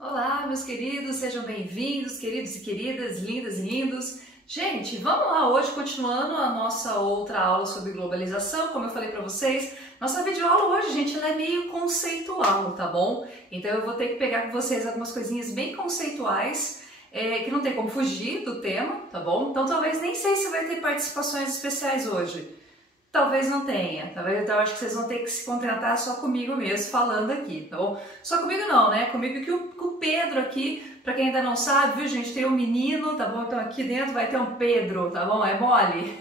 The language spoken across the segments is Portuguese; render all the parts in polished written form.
Olá, meus queridos, sejam bem-vindos, queridos e queridas, lindas e lindos. Gente, vamos lá hoje, continuando a nossa outra aula sobre globalização. Como eu falei para vocês, nossa videoaula hoje, gente, ela é meio conceitual, tá bom? Então eu vou ter que pegar com vocês algumas coisinhas bem conceituais, que não tem como fugir do tema, tá bom? Então talvez nem sei se vai ter participações especiais hoje. Talvez não tenha, talvez eu acho que vocês vão ter que se contentar só comigo mesmo, falando aqui, tá bom? Só comigo não, né? Comigo que o Pedro aqui, pra quem ainda não sabe, viu gente, tem um menino, tá bom? Então aqui dentro vai ter um Pedro, tá bom? É mole?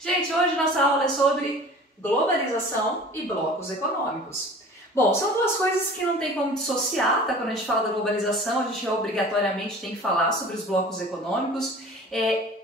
Gente, hoje nossa aula é sobre globalização e blocos econômicos. Bom, são duas coisas que não tem como dissociar, tá? Quando a gente fala da globalização, a gente obrigatoriamente tem que falar sobre os blocos econômicos.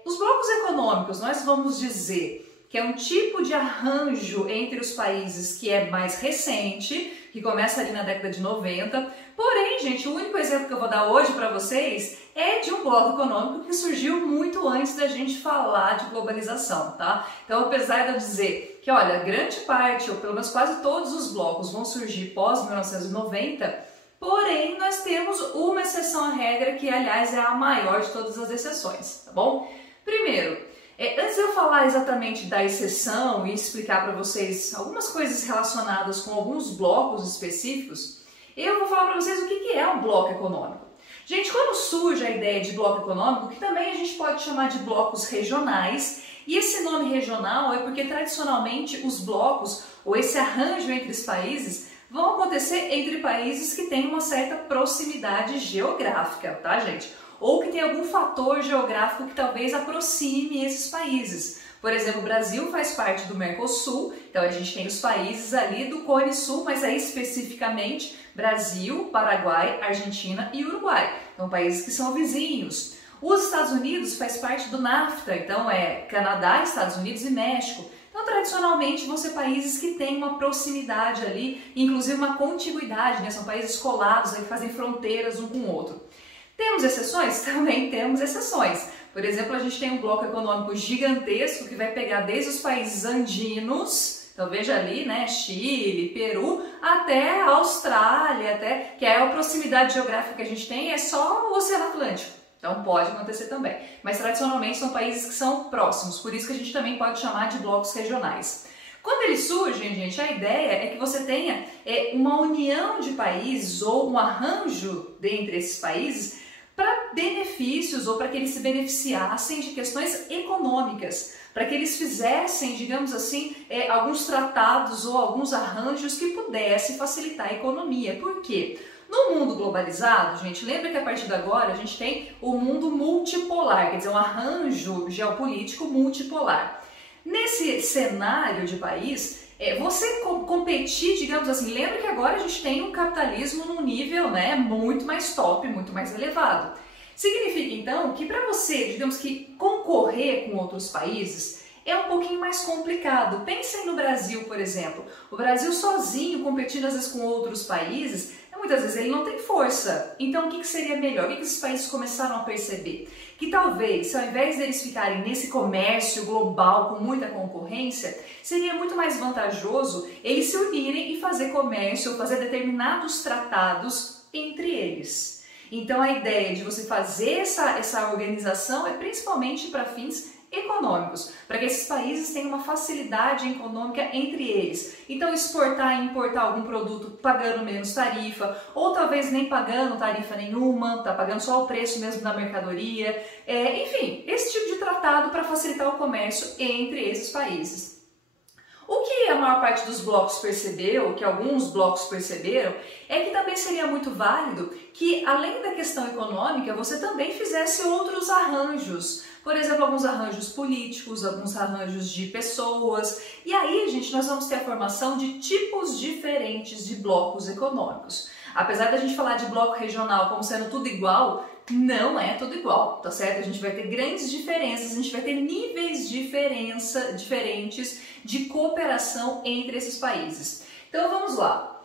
Os blocos econômicos, nós vamos dizer que é um tipo de arranjo entre os países que é mais recente, que começa ali na década de 90. Porém, gente, o único exemplo que eu vou dar hoje para vocês é de um bloco econômico que surgiu muito antes da gente falar de globalização, tá? Então, apesar de eu dizer que, olha, grande parte, ou pelo menos quase todos os blocos vão surgir pós 1990, porém, nós temos uma exceção à regra que, aliás, é a maior de todas as exceções, tá bom? Primeiro, antes de eu falar exatamente da exceção e explicar para vocês algumas coisas relacionadas com alguns blocos específicos, eu vou falar para vocês o que é um bloco econômico. Gente, quando surge a ideia de bloco econômico, que também a gente pode chamar de blocos regionais, e esse nome regional é porque tradicionalmente os blocos, ou esse arranjo entre os países, vão acontecer entre países que têm uma certa proximidade geográfica, tá, gente? Ou que tem algum fator geográfico que talvez aproxime esses países. Por exemplo, o Brasil faz parte do Mercosul, então a gente tem os países ali do Cone Sul, mas aí especificamente Brasil, Paraguai, Argentina e Uruguai. Então países que são vizinhos. Os Estados Unidos faz parte do NAFTA, então é Canadá, Estados Unidos e México. Então, tradicionalmente, vão ser países que têm uma proximidade ali, inclusive uma contiguidade, né? São países colados, que fazem fronteiras um com o outro. Temos exceções? Também temos exceções. Por exemplo, a gente tem um bloco econômico gigantesco que vai pegar desde os países andinos, então veja ali, né, Chile, Peru, até a Austrália, até, que é a proximidade geográfica que a gente tem, é só o Oceano Atlântico. Então pode acontecer também. Mas tradicionalmente são países que são próximos, por isso que a gente também pode chamar de blocos regionais. Quando eles surgem, gente, a ideia é que você tenha uma união de países ou um arranjo dentre esses países para benefícios ou para que eles se beneficiassem de questões econômicas, para que eles fizessem, digamos assim, alguns tratados ou alguns arranjos que pudessem facilitar a economia. Por quê? No mundo globalizado, gente, lembra que a partir de agora a gente tem o mundo multipolar, quer dizer, um arranjo geopolítico multipolar. Nesse cenário de país, você competir, digamos assim, lembra que agora a gente tem um capitalismo num nível, né, muito mais top, muito mais elevado. Significa então que para você, digamos que concorrer com outros países é um pouquinho mais complicado. Pensem no Brasil, por exemplo. O Brasil sozinho, competindo às vezes com outros países, muitas vezes ele não tem força. Então o que seria melhor? O que esses países começaram a perceber? Que talvez, ao invés deles ficarem nesse comércio global com muita concorrência, seria muito mais vantajoso eles se unirem e fazer comércio ou fazer determinados tratados entre eles. Então a ideia de você fazer essa organização é principalmente para fins econômicos, para que esses países tenham uma facilidade econômica entre eles. Então exportar e importar algum produto pagando menos tarifa, ou talvez nem pagando tarifa nenhuma, tá pagando só o preço mesmo da mercadoria, enfim, esse tipo de tratado para facilitar o comércio entre esses países. O que a maior parte dos blocos percebeu, que alguns blocos perceberam, é que também seria muito válido que, além da questão econômica, você também fizesse outros arranjos. Por exemplo, alguns arranjos políticos, alguns arranjos de pessoas. E aí, gente, nós vamos ter a formação de tipos diferentes de blocos econômicos. Apesar da gente falar de bloco regional como sendo tudo igual, não é tudo igual, tá certo? A gente vai ter grandes diferenças, a gente vai ter níveis diferentes de cooperação entre esses países. Então vamos lá.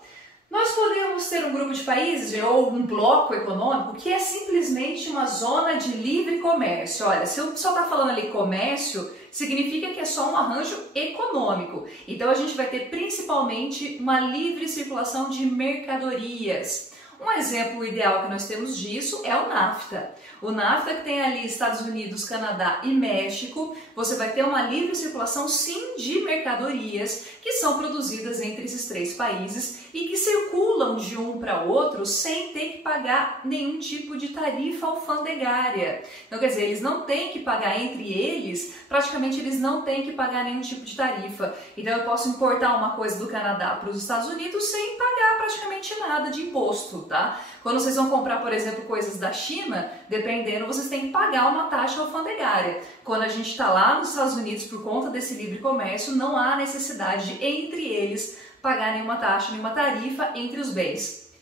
Nós podemos ter um grupo de países ou um bloco econômico que é simplesmente uma zona de livre comércio. Olha, se o pessoal está falando ali comércio, significa que é só um arranjo econômico. Então a gente vai ter principalmente uma livre circulação de mercadorias. Um exemplo ideal que nós temos disso é o NAFTA. O NAFTA, que tem ali Estados Unidos, Canadá e México, você vai ter uma livre circulação sim de mercadorias que são produzidas entre esses três países e que circulam de um para outro sem ter que pagar nenhum tipo de tarifa alfandegária. Então, quer dizer, eles não têm que pagar entre eles, praticamente eles não têm que pagar nenhum tipo de tarifa. Então eu posso importar uma coisa do Canadá para os Estados Unidos sem pagar praticamente nada de imposto, tá? Quando vocês vão comprar, por exemplo, coisas da China, dependendo, vocês têm que pagar uma taxa alfandegária. Quando a gente está lá nos Estados Unidos por conta desse livre comércio, não há necessidade de, entre eles, pagar nenhuma taxa, nenhuma tarifa entre os bens.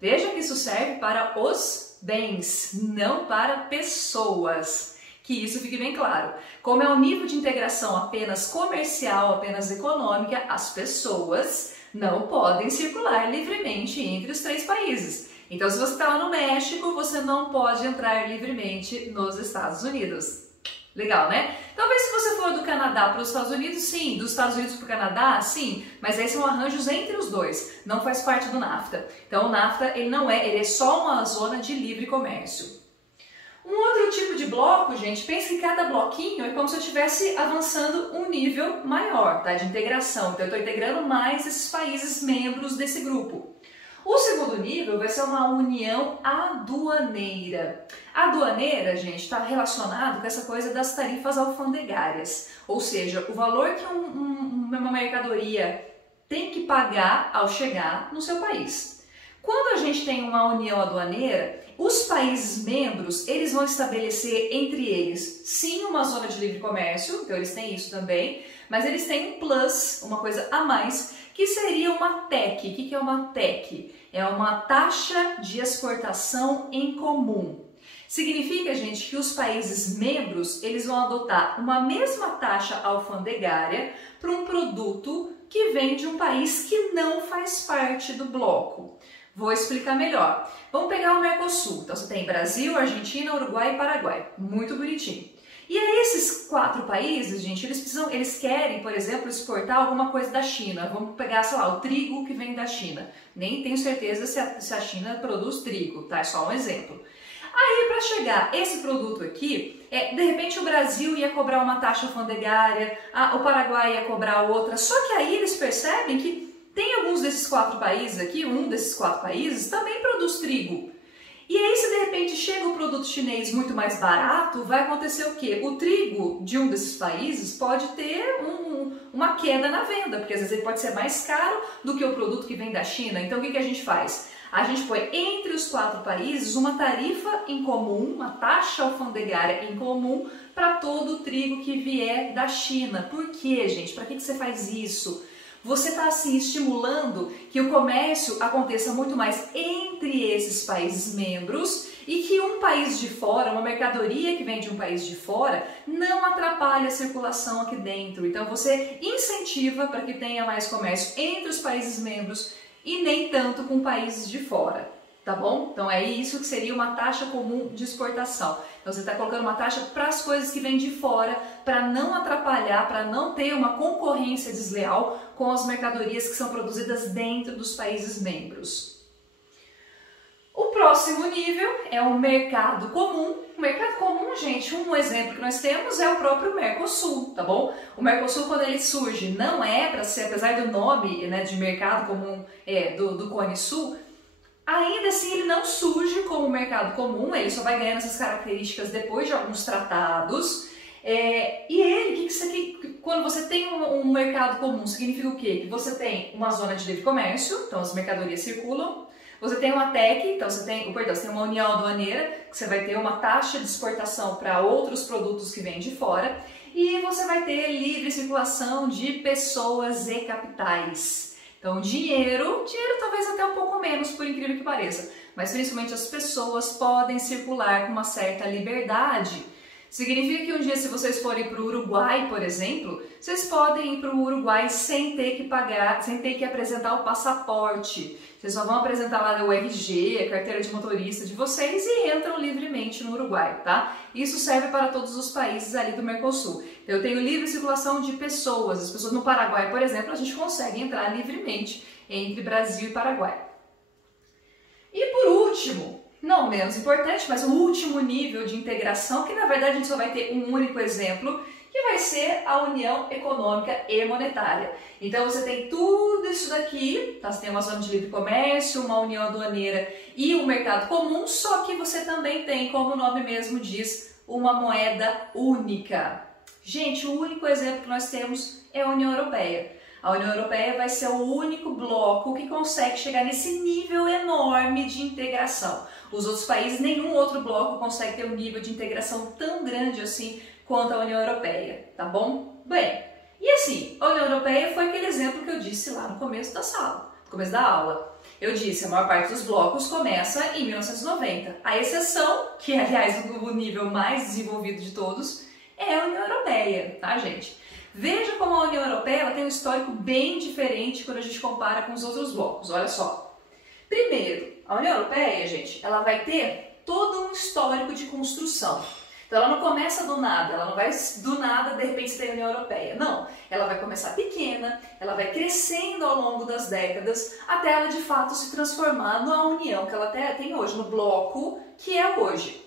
Veja que isso serve para os bens, não para pessoas. Que isso fique bem claro. Como é um nível de integração apenas comercial, apenas econômica, as pessoas não podem circular livremente entre os três países. Então, se você está lá no México, você não pode entrar livremente nos Estados Unidos. Legal, né? Talvez se você for do Canadá para os Estados Unidos, sim. Dos Estados Unidos para o Canadá, sim. Mas aí são arranjos entre os dois. Não faz parte do NAFTA. Então, o NAFTA, ele é só uma zona de livre comércio. Um outro tipo de bloco, gente, pense que cada bloquinho é como se eu estivesse avançando um nível maior, tá? De integração. Então, eu estou integrando mais esses países membros desse grupo. O segundo nível vai ser uma união aduaneira. A aduaneira, gente, está relacionado com essa coisa das tarifas alfandegárias. Ou seja, o valor que uma mercadoria tem que pagar ao chegar no seu país. Quando a gente tem uma união aduaneira, os países membros, eles vão estabelecer entre eles, sim, uma zona de livre comércio, então eles têm isso também, mas eles têm um plus, uma coisa a mais, que seria uma TEC. O que é uma TEC? É uma taxa de exportação em comum. Significa, gente, que os países membros, eles vão adotar uma mesma taxa alfandegária para um produto que vem de um país que não faz parte do bloco. Vou explicar melhor. Vamos pegar o Mercosul. Então você tem Brasil, Argentina, Uruguai e Paraguai. Muito bonitinho. E aí esses 4 países, gente, eles querem, por exemplo, exportar alguma coisa da China. Vamos pegar, sei lá, o trigo que vem da China. Nem tenho certeza se a China produz trigo, tá? É só um exemplo. Aí, para chegar esse produto aqui, de repente o Brasil ia cobrar uma taxa alfandegária, o Paraguai ia cobrar outra, só que aí eles percebem que tem alguns desses 4 países aqui, um desses 4 países também produz trigo. E aí, se de repente chega um produto chinês muito mais barato, vai acontecer o quê? O trigo de um desses países pode ter uma queda na venda, porque às vezes ele pode ser mais caro do que o produto que vem da China. Então, o que a gente faz? A gente põe entre os 4 países uma tarifa em comum, uma taxa alfandegária em comum para todo o trigo que vier da China. Por quê, gente? Para que você faz isso? Você está assim estimulando que o comércio aconteça muito mais entre esses países membros e que um país de fora, uma mercadoria que vem de um país de fora, não atrapalhe a circulação aqui dentro. Então você incentiva para que tenha mais comércio entre os países membros e nem tanto com países de fora, tá bom? Então é isso que seria uma taxa comum de exportação. Então você está colocando uma taxa para as coisas que vêm de fora, para não atrapalhar, para não ter uma concorrência desleal com as mercadorias que são produzidas dentro dos países membros. O próximo nível é o mercado comum. O mercado comum, gente, um exemplo que nós temos é o próprio Mercosul, tá bom? O Mercosul, quando ele surge, não é para ser, apesar do nome, né, de mercado comum do Cone Sul, ainda assim ele não surge como mercado comum, ele só vai ganhando essas características depois de alguns tratados. Quando você tem um mercado comum, significa o quê? Que você tem uma zona de livre comércio, então as mercadorias circulam. Você tem uma TEC, então você tem uma união aduaneira, que você vai ter uma taxa de exportação para outros produtos que vêm de fora. E você vai ter livre circulação de pessoas e capitais. Então, dinheiro talvez até um pouco menos, por incrível que pareça, mas principalmente as pessoas podem circular com uma certa liberdade, Significa que um dia, se vocês forem para o Uruguai, por exemplo, vocês podem ir para o Uruguai sem ter que pagar, sem ter que apresentar o passaporte. Vocês só vão apresentar lá o RG, a carteira de motorista de vocês e entram livremente no Uruguai, tá? Isso serve para todos os países ali do Mercosul. Eu tenho livre circulação de pessoas. As pessoas no Paraguai, por exemplo, a gente consegue entrar livremente entre Brasil e Paraguai. E por último, não menos importante, mas o último nível de integração, que na verdade a gente só vai ter um único exemplo, que vai ser a União Econômica e Monetária. Então você tem tudo isso daqui, tá? Você tem uma zona de livre comércio, uma união aduaneira e um mercado comum, só que você também tem, como o nome mesmo diz, uma moeda única. Gente, o único exemplo que nós temos é a União Europeia. A União Europeia vai ser o único bloco que consegue chegar nesse nível enorme de integração. Os outros países, nenhum outro bloco consegue ter um nível de integração tão grande assim quanto a União Europeia, tá bom? Bem, e assim, a União Europeia foi aquele exemplo que eu disse lá no começo da sala, no começo da aula. Eu disse, a maior parte dos blocos começa em 1990. A exceção, que é, aliás, o nível mais desenvolvido de todos, é a União Europeia, tá, gente? Veja como a União Europeia ela tem um histórico bem diferente quando a gente compara com os outros blocos. Olha só. Primeiro, a União Europeia, gente, ela vai ter todo um histórico de construção. Então ela não começa do nada, ela não vai do nada de repente ter a União Europeia. Não, ela vai começar pequena, ela vai crescendo ao longo das décadas até ela de fato se transformar na união que ela até tem hoje, no bloco que é hoje.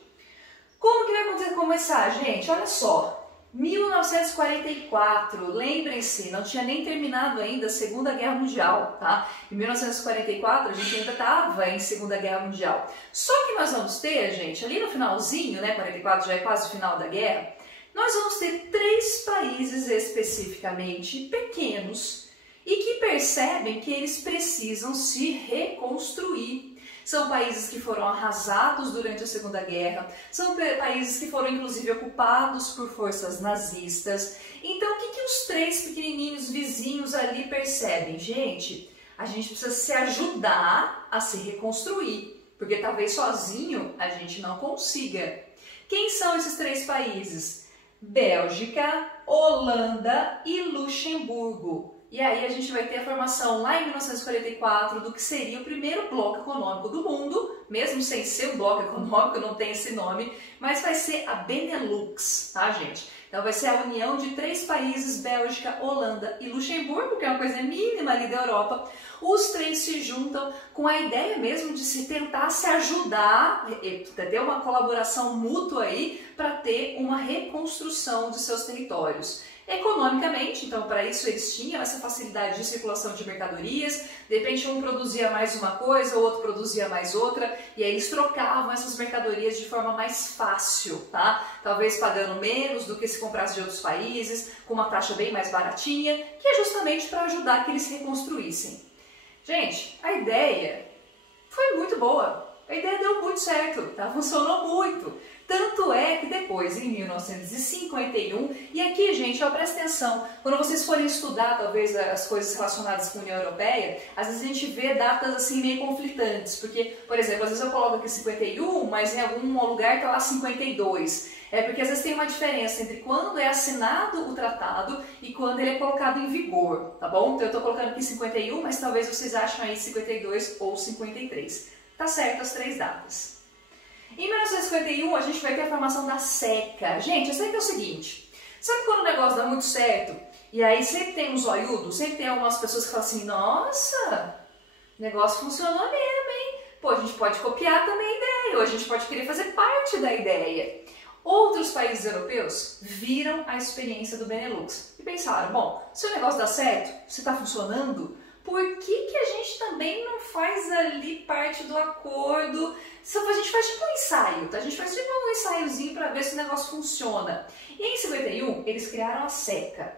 Como que vai começar, gente? Olha só. 1944, lembrem-se, não tinha nem terminado ainda a Segunda Guerra Mundial, tá? Em 1944 a gente ainda estava em Segunda Guerra Mundial. Só que nós vamos ter, gente, ali no finalzinho, né, 44 já é quase o final da guerra, nós vamos ter 3 países especificamente pequenos e que percebem que eles precisam se reconstruir. São países que foram arrasados durante a Segunda Guerra, são países que foram inclusive ocupados por forças nazistas. Então o que os 3 pequenininhos vizinhos ali percebem? Gente, a gente precisa se ajudar a se reconstruir, porque talvez sozinho a gente não consiga. Quem são esses 3 países? Bélgica, Holanda e Luxemburgo. E aí a gente vai ter a formação lá em 1944 do que seria o primeiro bloco econômico do mundo, mesmo sem ser um bloco econômico, não tem esse nome, mas vai ser a Benelux, tá, gente? Então vai ser a união de 3 países, Bélgica, Holanda e Luxemburgo, que é uma coisa mínima ali da Europa. Os 3 se juntam com a ideia mesmo de se tentar se ajudar, ter uma colaboração mútua aí para ter uma reconstrução de seus territórios. Economicamente, então para isso eles tinham essa facilidade de circulação de mercadorias, de repente um produzia mais uma coisa, o outro produzia mais outra, e aí eles trocavam essas mercadorias de forma mais fácil, tá? Talvez pagando menos do que se comprasse de outros países, com uma taxa bem mais baratinha, que é justamente para ajudar que eles se reconstruíssem. Gente, a ideia foi muito boa, a ideia deu muito certo, tá? Funcionou muito. Tanto é que depois, em 1951, e aqui, gente, ó, presta atenção, quando vocês forem estudar, talvez, as coisas relacionadas com a União Europeia, às vezes a gente vê datas assim meio conflitantes, porque, por exemplo, às vezes eu coloco aqui 51, mas em algum lugar está lá 52. É porque às vezes tem uma diferença entre quando é assinado o tratado e quando ele é colocado em vigor, tá bom? Então eu estou colocando aqui 51, mas talvez vocês achem aí 52 ou 53. Tá certo as 3 datas. Em 1951, a gente vai ter a formação da SECA. Gente, a SECA é o seguinte, sabe quando o negócio dá muito certo? E aí sempre tem um zoiudo, sempre tem algumas pessoas que falam assim, nossa, o negócio funcionou mesmo, hein? Pô, a gente pode copiar também a ideia, ou a gente pode querer fazer parte da ideia. Outros países europeus viram a experiência do Benelux e pensaram, bom, se o negócio dá certo, se está funcionando, por que a gente também não faz ali parte do acordo? A gente faz tipo um ensaio, tá? A gente faz tipo um ensaiozinho para ver se o negócio funciona. E em 51, eles criaram a SECA.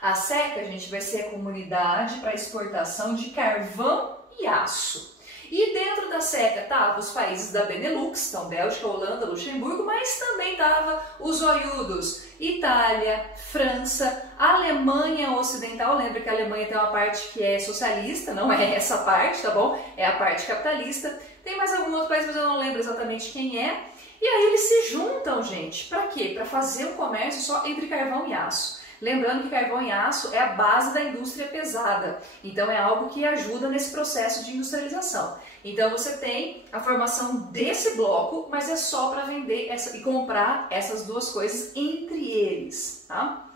A SECA, gente, vai ser a comunidade para exportação de carvão e aço. E dentro da SECA estavam os países da Benelux, então Bélgica, Holanda, Luxemburgo, mas também estavam os zoiudos, Itália, França, Alemanha Ocidental. Lembra que a Alemanha tem uma parte que é socialista, não é essa parte, tá bom? É a parte capitalista. Tem mais algum outro país, mas eu não lembro exatamente quem é. E aí eles se juntam, gente, para quê? Para fazer um comércio só entre carvão e aço. Lembrando que carvão e aço é a base da indústria pesada, então é algo que ajuda nesse processo de industrialização. Então você tem a formação desse bloco, mas é só para vender e comprar essas duas coisas entre eles, tá?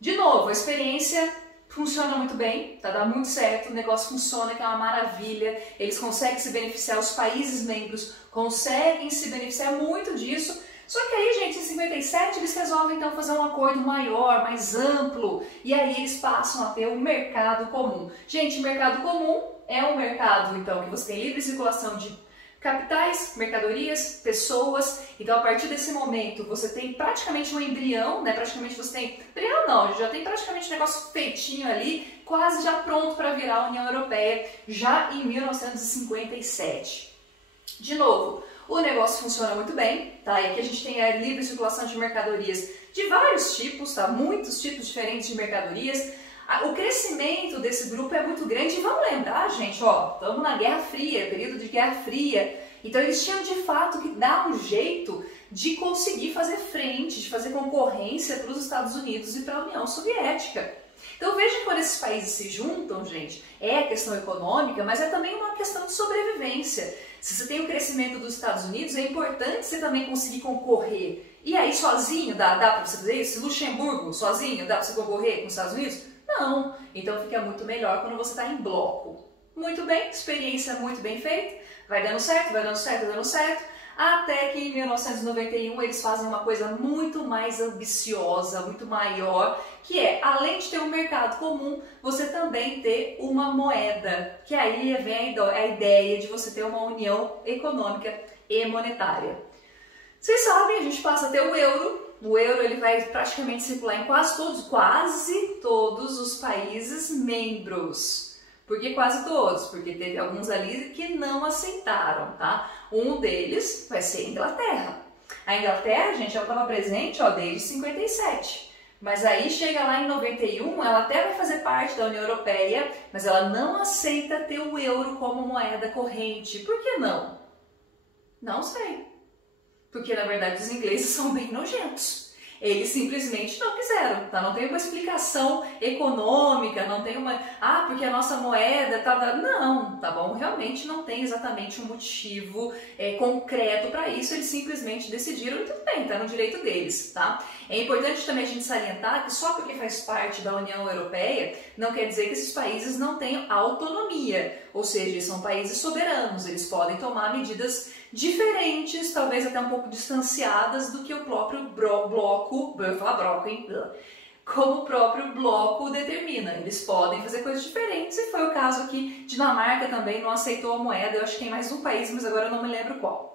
De novo, a experiência funciona muito bem, tá? Dá muito certo, o negócio funciona, que é uma maravilha, eles conseguem se beneficiar, os países membros conseguem se beneficiar muito disso. Só que aí, gente, em 57 eles resolvem então fazer um acordo maior, mais amplo, e aí eles passam a ter um mercado comum. Gente, mercado comum é um mercado, então, que você tem livre circulação de capitais, mercadorias, pessoas. Então, a partir desse momento, você tem praticamente um embrião, né? Praticamente você tem... Embrião não, já tem praticamente um negócio feitinho ali, quase já pronto para virar a União Europeia, já em 1957. De novo, o negócio funciona muito bem, tá? E aqui a gente tem a livre circulação de mercadorias de vários tipos, tá? Muitos tipos diferentes de mercadorias. O crescimento desse grupo é muito grande e vamos lembrar, gente, ó, estamos na Guerra Fria, período de Guerra Fria. Então eles tinham de fato que dar um jeito de conseguir fazer frente, de fazer concorrência para os Estados Unidos e para a União Soviética. Então veja que quando esses países se juntam, gente, é questão econômica, mas é também uma questão de sobrevivência. Se você tem o crescimento dos Estados Unidos, é importante você também conseguir concorrer. E aí sozinho dá para você fazer isso? Luxemburgo sozinho dá para você concorrer com os Estados Unidos? Não. Então fica muito melhor quando você está em bloco. Muito bem, experiência muito bem feita, vai dando certo, vai dando certo, vai dando certo. Até que em 1991 eles fazem uma coisa muito mais ambiciosa, muito maior, que é, além de ter um mercado comum, você também ter uma moeda, que aí vem a ideia de você ter uma união econômica e monetária. Vocês sabem, a gente passa a ter o euro. O euro ele vai praticamente circular em quase todos os países membros. Por que quase todos? Porque teve alguns ali que não aceitaram, tá? Um deles vai ser a Inglaterra. A Inglaterra, gente, ela estava presente, ó, desde 57. Mas aí chega lá em 91, ela até vai fazer parte da União Europeia, mas ela não aceita ter o euro como moeda corrente. Por que não? Não sei. Porque, na verdade, os ingleses são bem nojentos. Eles simplesmente não quiseram, tá? Não tem uma explicação econômica, não tem uma... Ah, porque a nossa moeda tá... Não, tá bom? Realmente não tem exatamente um motivo concreto para isso. Eles simplesmente decidiram e tudo bem, tá no direito deles, tá? É importante também a gente salientar que só porque faz parte da União Europeia não quer dizer que esses países não tenham autonomia. Ou seja, eles são países soberanos, eles podem tomar medidas diferentes, talvez até um pouco distanciadas do que o próprio bloco, eu ia falar bloco, hein? Como o próprio bloco determina. Eles podem fazer coisas diferentes e foi o caso aqui. Dinamarca também não aceitou a moeda, eu acho que tem mais um país, mas agora eu não me lembro qual.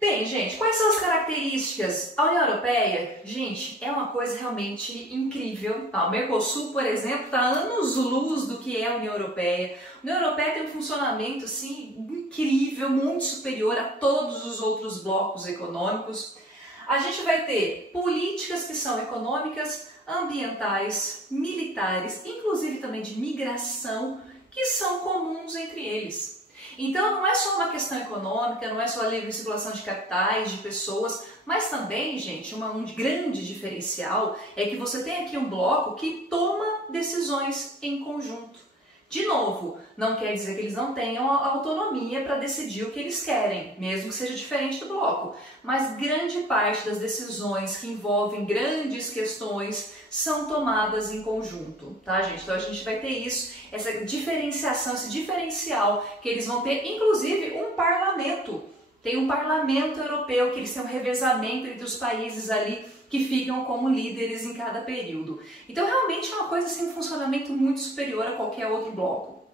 Bem, gente, quais são as características? A União Europeia, gente, é uma coisa realmente incrível. O Mercosul, por exemplo, está anos-luz do que é a União Europeia. A União Europeia tem um funcionamento, assim, incrível, muito superior a todos os outros blocos econômicos. A gente vai ter políticas que são econômicas, ambientais, militares, inclusive também de migração, que são comuns entre eles. Então não é só uma questão econômica, não é só a livre circulação de capitais, de pessoas, mas também, gente, um grande diferencial é que você tem aqui um bloco que toma decisões em conjunto. De novo, não quer dizer que eles não tenham autonomia para decidir o que eles querem, mesmo que seja diferente do bloco. Mas grande parte das decisões que envolvem grandes questões são tomadas em conjunto, tá, gente? Então a gente vai ter isso, essa diferenciação, esse diferencial que eles vão ter, inclusive um parlamento. Tem um parlamento europeu que eles têm um revezamento entre os países ali que ficam como líderes em cada período. Então realmente é uma coisa assim, um funcionamento muito superior a qualquer outro bloco.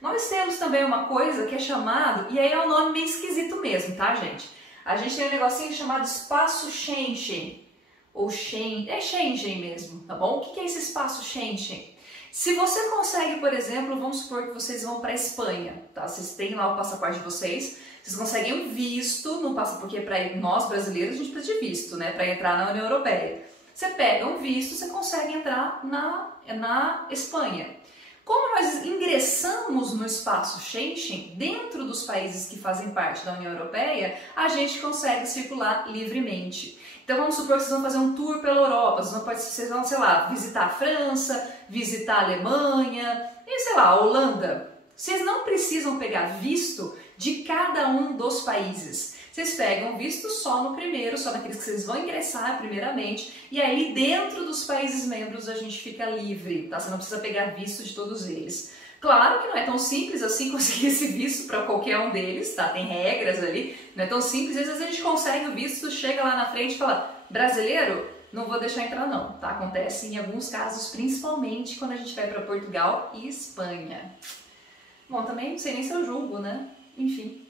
Nós temos também uma coisa que é chamado, e aí é um nome meio esquisito mesmo, tá, gente? A gente tem um negocinho chamado espaço Schengen, ou Schengen mesmo, tá bom? O que é esse espaço Schengen? Se você consegue, por exemplo, vamos supor que vocês vão para a Espanha, tá? Vocês têm lá o passaporte de vocês conseguem um visto, não passa porque para nós brasileiros a gente precisa de visto, né? Para entrar na União Europeia. Você pega um visto, você consegue entrar na Espanha. Como nós ingressamos no espaço Schengen, dentro dos países que fazem parte da União Europeia, a gente consegue circular livremente. Então vamos supor que vocês vão fazer um tour pela Europa, vocês vão, sei lá, visitar a França, visitar a Alemanha e, sei lá, a Holanda. Vocês não precisam pegar visto de cada um dos países. Vocês pegam visto só no primeiro, só naqueles que vocês vão ingressar primeiramente, e aí dentro dos países membros a gente fica livre, tá? Você não precisa pegar visto de todos eles. Claro que não é tão simples assim conseguir esse visto para qualquer um deles, tá? Tem regras ali, não é tão simples. Às vezes a gente consegue o visto, chega lá na frente e fala, brasileiro, não vou deixar entrar não, tá? Acontece em alguns casos, principalmente quando a gente vai para Portugal e Espanha. Bom, também não sei nem se eu julgo, né? Enfim.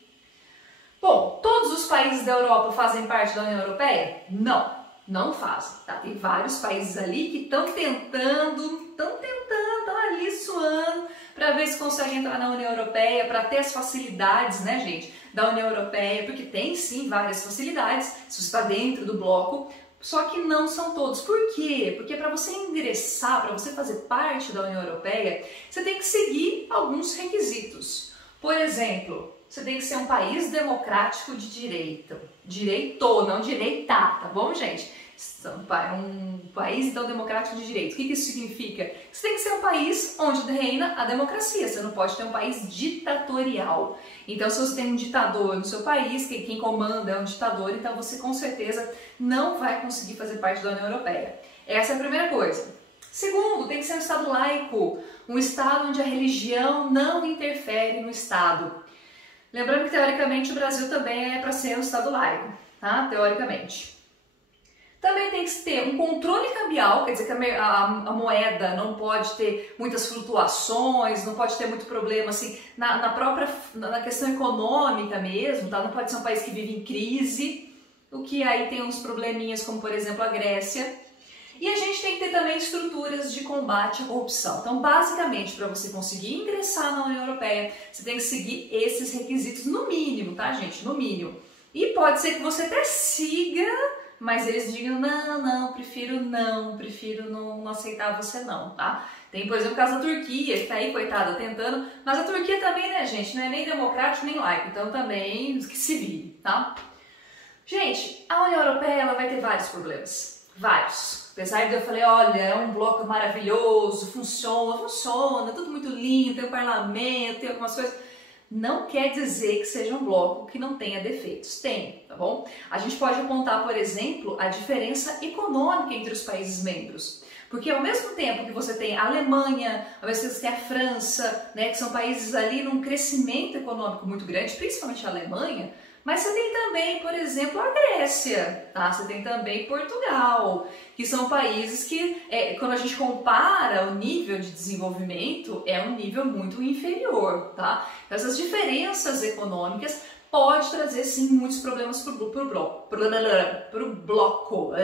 Bom, todos os países da Europa fazem parte da União Europeia? Não, não fazem, tá? Tem vários países ali que estão tentando, ali suando, para ver se conseguem entrar na União Europeia, para ter as facilidades, né, gente, da União Europeia, porque tem sim várias facilidades, se você está dentro do bloco, só que não são todos. Por quê? Porque para você ingressar, para você fazer parte da União Europeia, você tem que seguir alguns requisitos. Por exemplo, você tem que ser um país democrático de direito. Direito, não direita, tá bom, gente? Um país, então, democrático de direito. O que isso significa? Você tem que ser um país onde reina a democracia. Você não pode ter um país ditatorial. Então, se você tem um ditador no seu país, quem comanda é um ditador, então você com certeza não vai conseguir fazer parte da União Europeia. Essa é a primeira coisa. Segundo, tem que ser um Estado laico. Um Estado onde a religião não interfere no Estado. Lembrando que, teoricamente, o Brasil também é para ser um Estado laico, tá? Teoricamente. Também tem que ter um controle cambial, quer dizer que a moeda não pode ter muitas flutuações, não pode ter muito problema assim, na questão econômica mesmo, tá? Não pode ser um país que vive em crise, o que aí tem uns probleminhas como, por exemplo, a Grécia. E a gente tem que ter também estruturas de combate à corrupção. Então, basicamente, para você conseguir ingressar na União Europeia, você tem que seguir esses requisitos no mínimo, tá, gente? No mínimo. E pode ser que você até siga, mas eles digam, não, prefiro não aceitar você não, tá? Tem, por exemplo, o caso da Turquia, que tá aí, coitada, tentando, mas a Turquia também, né, gente, não é nem democrático nem laico, então também que se vire, tá? Gente, a União Europeia, ela vai ter vários problemas, vários. Apesar de eu falei, olha, é um bloco maravilhoso, funciona, tudo muito lindo, tem o parlamento, tem algumas coisas. Não quer dizer que seja um bloco que não tenha defeitos. Tem, tá bom? A gente pode apontar, por exemplo, a diferença econômica entre os países membros. Porque ao mesmo tempo que você tem a Alemanha, ao mesmo tempo que você tem a França, né, que são países ali num crescimento econômico muito grande, principalmente a Alemanha, mas você tem também, por exemplo, a Grécia, tá? Você tem também Portugal, que são países que, quando a gente compara o nível de desenvolvimento, é um nível muito inferior, tá? Então, essas diferenças econômicas podem trazer, sim, muitos problemas para o bloco.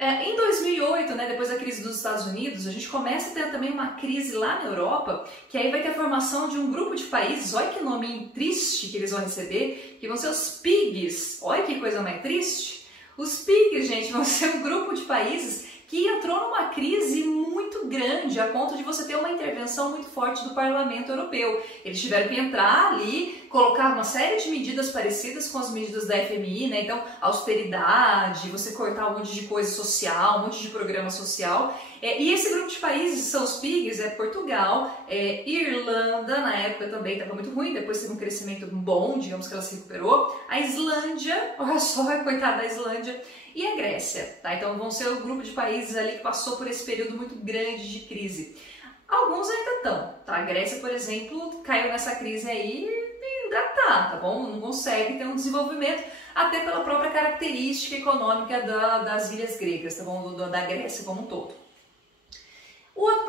Em 2008, né, depois da crise dos Estados Unidos, a gente começa a ter também uma crise lá na Europa, que aí vai ter a formação de um grupo de países, olha que nome triste que eles vão receber, que vão ser os PIGs. Olha que coisa mais triste. Os PIGs, gente, vão ser um grupo de países que entrou numa crise muito grande, a ponto de você ter uma intervenção muito forte do Parlamento Europeu. Eles tiveram que entrar ali, colocar uma série de medidas parecidas com as medidas da FMI, né? Então, austeridade, você cortar um monte de coisa social, um monte de programa social. E esse grupo de países são os PIGs, Portugal, Irlanda, na época também estava muito ruim, depois teve um crescimento bom, digamos que ela se recuperou. A Islândia, olha só, coitada da Islândia. E a Grécia, tá? Então vão ser o grupo de países ali que passou por esse período muito grande de crise. Alguns ainda estão, tá? A Grécia, por exemplo, caiu nessa crise aí e ainda tá bom? Não consegue ter um desenvolvimento, até pela própria característica econômica das ilhas gregas, tá bom? Da Grécia como um todo. Outro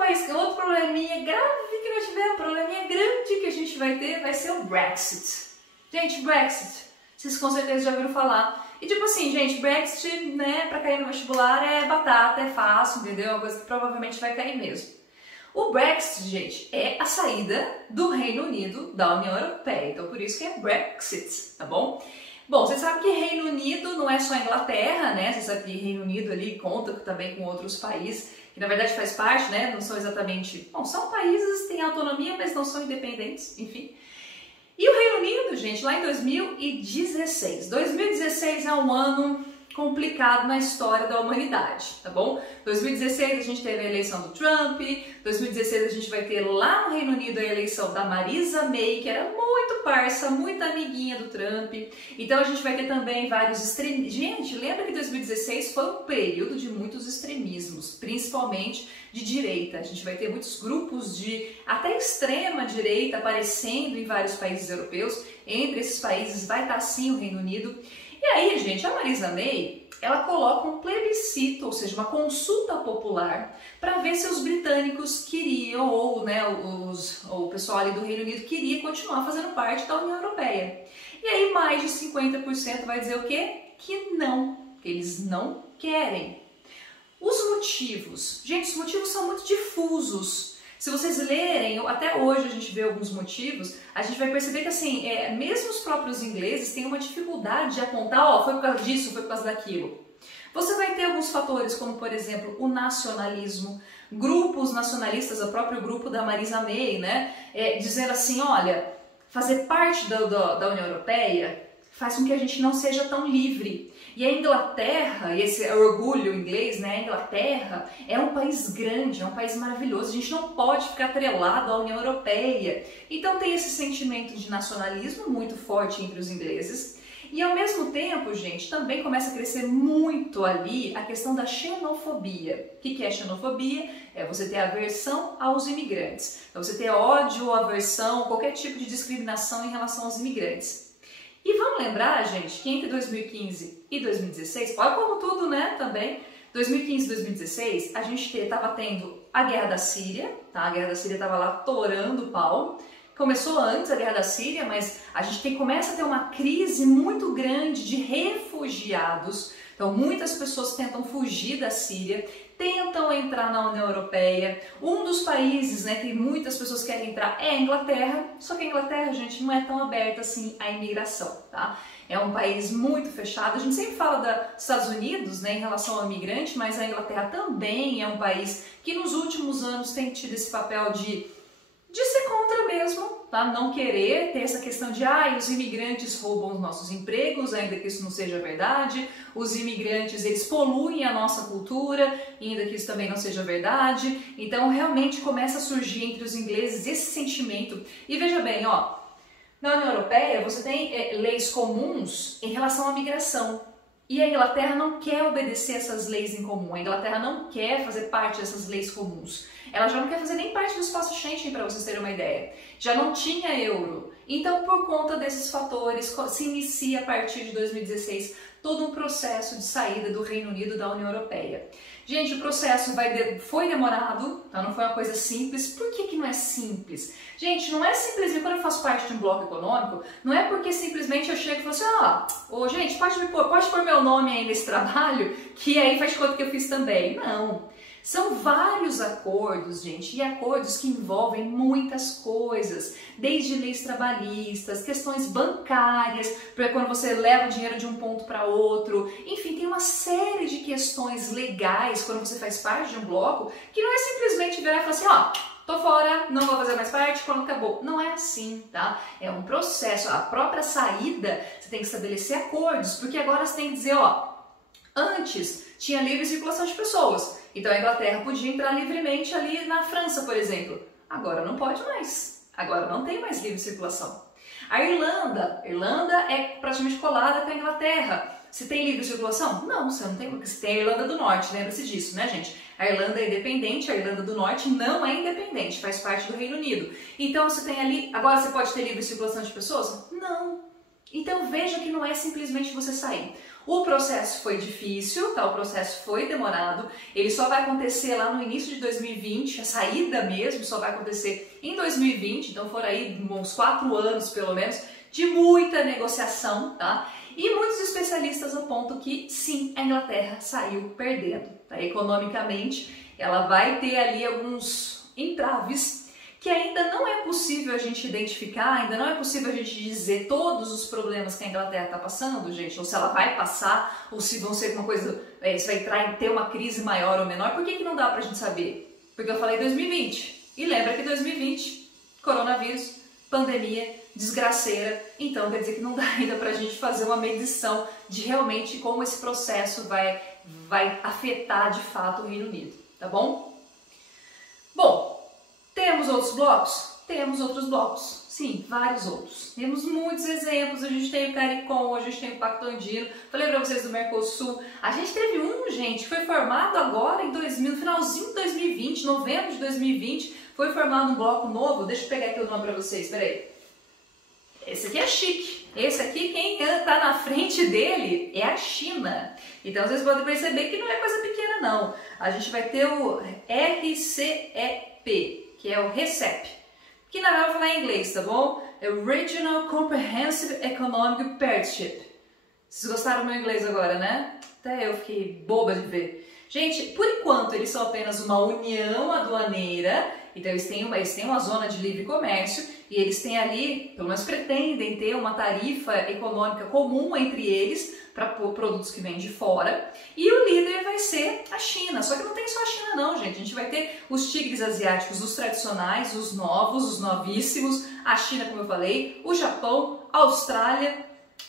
probleminha grave que nós tivemos, probleminha grande que a gente vai ter, vai ser o Brexit. Gente, Brexit, vocês com certeza já ouviram falar. E tipo assim, gente, Brexit, né, pra cair no vestibular é batata, é fácil, entendeu? É uma coisa que provavelmente vai cair mesmo. O Brexit, gente, é a saída do Reino Unido da União Europeia, então por isso que é Brexit, tá bom? Bom, você sabe que Reino Unido não é só Inglaterra, né? Você sabe que Reino Unido ali conta também com outros países, que na verdade faz parte, né? Não são exatamente... Bom, são países que têm autonomia, mas não são independentes, enfim. E o Reino Unido, gente, lá em 2016. 2016 é um ano complicado na história da humanidade, tá bom? 2016 a gente teve a eleição do Trump, 2016 a gente vai ter lá no Reino Unido a eleição da Theresa May, que era muito parça, muito amiguinha do Trump. Então a gente vai ter também vários extremismos. Gente, lembra que 2016 foi um período de muitos extremismos, principalmente de direita. A gente vai ter muitos grupos de até extrema direita aparecendo em vários países europeus. Entre esses países vai estar sim o Reino Unido. E aí, gente, a Theresa May, ela coloca um plebiscito, ou seja, uma consulta popular, para ver se os britânicos queriam, ou né, o pessoal ali do Reino Unido queria continuar fazendo parte da União Europeia. E aí mais de 50% vai dizer o quê? Que não, que eles não querem. Os motivos, gente, os motivos são muito difusos. Se vocês lerem, até hoje a gente vê alguns motivos, a gente vai perceber que assim, mesmo os próprios ingleses têm uma dificuldade de apontar, ó, foi por causa disso, foi por causa daquilo. Você vai ter alguns fatores, como por exemplo, o nacionalismo, grupos nacionalistas, o próprio grupo da Theresa May, né, dizendo assim, olha, fazer parte da União Europeia faz com que a gente não seja tão livre. E a Inglaterra, e esse orgulho inglês, né? A Inglaterra é um país grande, é um país maravilhoso, a gente não pode ficar atrelado à União Europeia. Então tem esse sentimento de nacionalismo muito forte entre os ingleses. E ao mesmo tempo, gente, também começa a crescer muito ali a questão da xenofobia. O que é xenofobia? É você ter aversão aos imigrantes. É você ter ódio, aversão, qualquer tipo de discriminação em relação aos imigrantes. E vamos lembrar, gente, que entre 2015 e 2016, olha como tudo, né, também, 2015 e 2016, a gente estava tendo a Guerra da Síria, tá? A Guerra da Síria estava lá torando o pau. Começou antes a Guerra da Síria, mas a gente começa a ter uma crise muito grande de refugiados. Então, muitas pessoas tentam fugir da Síria, tentam entrar na União Europeia. Um dos países, né, que muitas pessoas querem entrar é a Inglaterra, só que a Inglaterra, gente, não é tão aberta assim à imigração, tá? É um país muito fechado. A gente sempre fala dos Estados Unidos, né, em relação ao imigrante, mas a Inglaterra também é um país que nos últimos anos tem tido esse papel de ser contra mesmo, tá? Não querer ter essa questão de os imigrantes roubam os nossos empregos, ainda que isso não seja verdade, os imigrantes eles poluem a nossa cultura, ainda que isso também não seja verdade. Então realmente começa a surgir entre os ingleses esse sentimento. E veja bem, ó, na União Europeia você tem leis comuns em relação à migração. E a Inglaterra não quer obedecer essas leis em comum, a Inglaterra não quer fazer parte dessas leis comuns. Ela já não quer fazer nem parte do espaço Schengen, para vocês terem uma ideia. Já não tinha euro. Então, por conta desses fatores, se inicia a partir de 2016 todo um processo de saída do Reino Unido da União Europeia. Gente, o processo foi demorado, tá? Não foi uma coisa simples. Por que não é simples? Gente, não é simplesmente quando eu faço parte de um bloco econômico, não é porque simplesmente eu chego e falo assim, gente, pode pôr meu nome aí nesse trabalho, que aí faz de conta que eu fiz também. Não. São vários acordos, gente, e acordos que envolvem muitas coisas, desde leis trabalhistas, questões bancárias, para quando você leva o dinheiro de um ponto para outro, enfim, tem uma série de questões legais quando você faz parte de um bloco, que não é simplesmente virar e falar assim, tô fora, não vou fazer mais parte, quando acabou. Não é assim, tá? É um processo, a própria saída, você tem que estabelecer acordos, porque agora você tem que dizer, antes tinha livre circulação de pessoas, então a Inglaterra podia entrar livremente ali na França, por exemplo. Agora não pode mais. Agora não tem mais livre circulação. A Irlanda é praticamente colada com a Inglaterra. Se tem livre circulação? Não, você não tem, porque você tem a Irlanda do Norte, lembra-se disso, né, gente? A Irlanda é independente, a Irlanda do Norte não é independente, faz parte do Reino Unido. Então você tem ali, agora você pode ter livre circulação de pessoas? Não. Então veja que não é simplesmente você sair. O processo foi difícil, tá? O processo foi demorado, ele só vai acontecer lá no início de 2020, a saída mesmo só vai acontecer em 2020, então foram aí uns 4 anos pelo menos, de muita negociação, tá? E muitos especialistas apontam que sim, a Inglaterra saiu perdendo, tá? Economicamente, ela vai ter ali alguns entraves que ainda não é possível a gente identificar, ainda não é possível a gente dizer todos os problemas que a Inglaterra está passando, gente, ou se ela vai passar, ou se vão ser uma coisa, se vai entrar em ter uma crise maior ou menor. Por que não dá pra gente saber? Porque eu falei 2020, e lembra que 2020, coronavírus, pandemia, desgraceira, então quer dizer que não dá ainda pra gente fazer uma medição de realmente como esse processo vai afetar de fato o Reino Unido, tá bom? Bom, temos outros blocos? Temos outros blocos, sim, vários outros. Temos muitos exemplos, a gente tem o CARICOM, a gente tem o Pacto Andino, falei pra vocês do Mercosul. A gente teve gente, que foi formado agora em no finalzinho de 2020, novembro de 2020, foi formado um bloco novo. Deixa eu pegar aqui o nome pra vocês, peraí. Esse aqui é chique. Esse aqui, quem tá na frente dele é a China. Então vocês podem perceber que não é coisa pequena não. A gente vai ter o RCEP, que é o RCEP, que na verdade eu vou falar em inglês, tá bom? É o Regional Comprehensive Economic Partnership. Vocês gostaram do meu inglês agora, né? Até eu fiquei boba de ver. Gente, por enquanto eles são apenas uma união aduaneira, então eles têm uma zona de livre comércio e eles têm ali, pelo menos pretendem ter uma tarifa econômica comum entre eles para produtos que vêm de fora, e o líder vai ser a China. Só que não tem só a China não, gente. A gente vai ter os tigres asiáticos, os tradicionais, os novos, os novíssimos, a China, como eu falei, o Japão, a Austrália.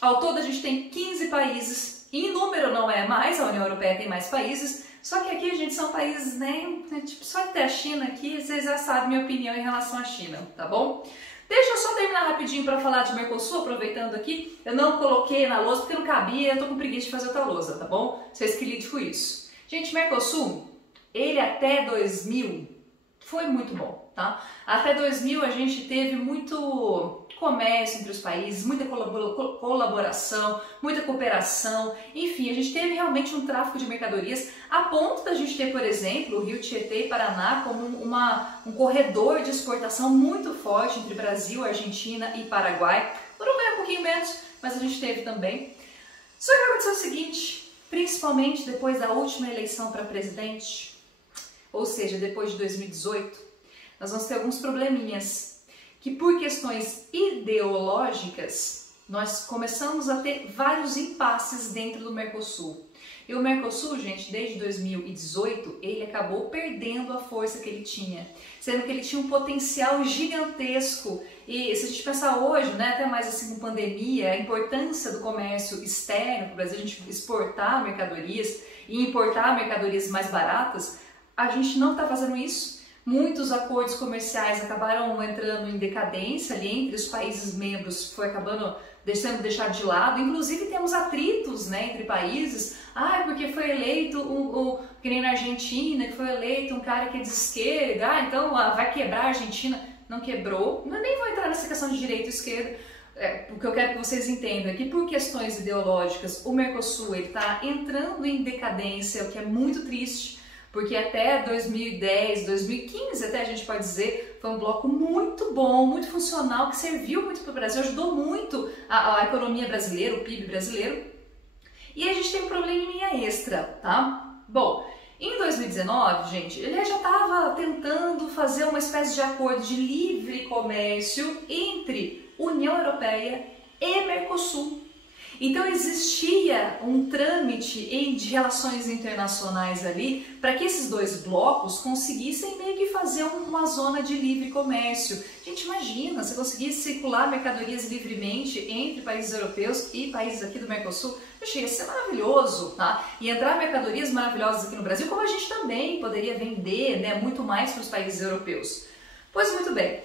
Ao todo a gente tem 15 países, e em número não é mais, a União Europeia tem mais países, só que aqui, gente, são países, né, tipo, só de ter a China aqui, vocês já sabem minha opinião em relação à China, tá bom? Deixa eu só terminar rapidinho para falar de Mercosul, aproveitando aqui, eu não coloquei na lousa porque não cabia, eu tô com preguiça de fazer outra lousa, tá bom? Vocês que lidem com isso. Gente, Mercosul, ele até 2000 foi muito bom, tá? Até 2000 a gente teve muito comércio entre os países, muita colaboração, muita cooperação, enfim, a gente teve realmente um tráfico de mercadorias, a ponto da gente ter, por exemplo, o Rio Tietê e Paraná como um corredor de exportação muito forte entre Brasil, Argentina e Paraguai. Uruguai é um pouquinho menos, mas a gente teve também. Só que aconteceu o seguinte, principalmente depois da última eleição para presidente, ou seja, depois de 2018, nós vamos ter alguns probleminhas que, por questões ideológicas, nós começamos a ter vários impasses dentro do Mercosul. E o Mercosul, gente, desde 2018, ele acabou perdendo a força que ele tinha, sendo que ele tinha um potencial gigantesco. E se a gente pensar hoje, né, até mais assim com pandemia, a importância do comércio externo para o Brasil, a gente exportar mercadorias e importar mercadorias mais baratas, a gente não está fazendo isso. Muitos acordos comerciais acabaram entrando em decadência ali entre os países membros, foi acabando sendo deixado de lado. Inclusive temos atritos, né, entre países. Porque foi eleito que nem na Argentina, que foi eleito um cara que é de esquerda, então vai quebrar a Argentina. Não quebrou. Eu nem vou entrar nessa questão de direita e esquerda. O que eu quero que vocês entendam é que, por questões ideológicas, o Mercosul está entrando em decadência, o que é muito triste. Porque até 2010, 2015, até a gente pode dizer, foi um bloco muito bom, muito funcional, que serviu muito para o Brasil, ajudou muito a economia brasileira, o PIB brasileiro. E a gente tem um probleminha extra, tá? Bom, em 2019, gente, ele já estava tentando fazer uma espécie de acordo de livre comércio entre União Europeia e Mercosul. Então existia um trâmite de relações internacionais ali para que esses dois blocos conseguissem meio que fazer uma zona de livre comércio. Gente, imagina, se conseguisse circular mercadorias livremente entre países europeus e países aqui do Mercosul, ia ser maravilhoso, tá? E entrar mercadorias maravilhosas aqui no Brasil, como a gente também poderia vender, né, muito mais para os países europeus. Pois muito bem,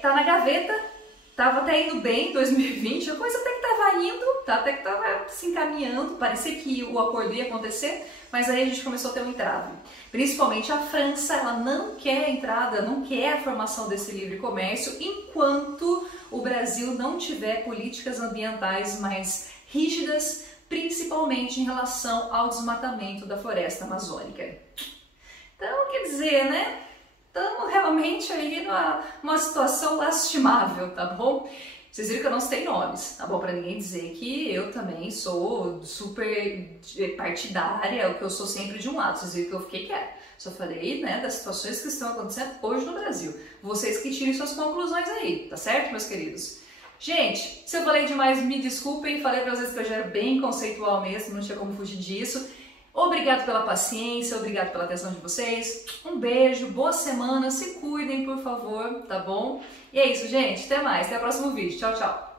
tá na gaveta. Tava até indo bem em 2020, a coisa até que tava indo, até que tava se encaminhando, parecia que o acordo ia acontecer, mas aí a gente começou a ter um entrave. Principalmente a França, ela não quer a entrada, não quer a formação desse livre comércio, enquanto o Brasil não tiver políticas ambientais mais rígidas, principalmente em relação ao desmatamento da floresta amazônica. Então, quer dizer, né? Estamos realmente aí numa situação lastimável, tá bom? Vocês viram que eu não citei nomes, tá bom? Pra ninguém dizer que eu também sou super partidária, o que eu sou sempre de um lado. Vocês viram que eu fiquei quieta. Só falei, né, das situações que estão acontecendo hoje no Brasil. Vocês que tirem suas conclusões aí, tá certo, meus queridos? Gente, se eu falei demais, me desculpem. Falei pra vocês que eu já era bem conceitual mesmo, não tinha como fugir disso. Obrigado pela paciência, obrigado pela atenção de vocês. Um beijo, boa semana, se cuidem, por favor, tá bom? E é isso, gente. Até mais, até o próximo vídeo. Tchau, tchau.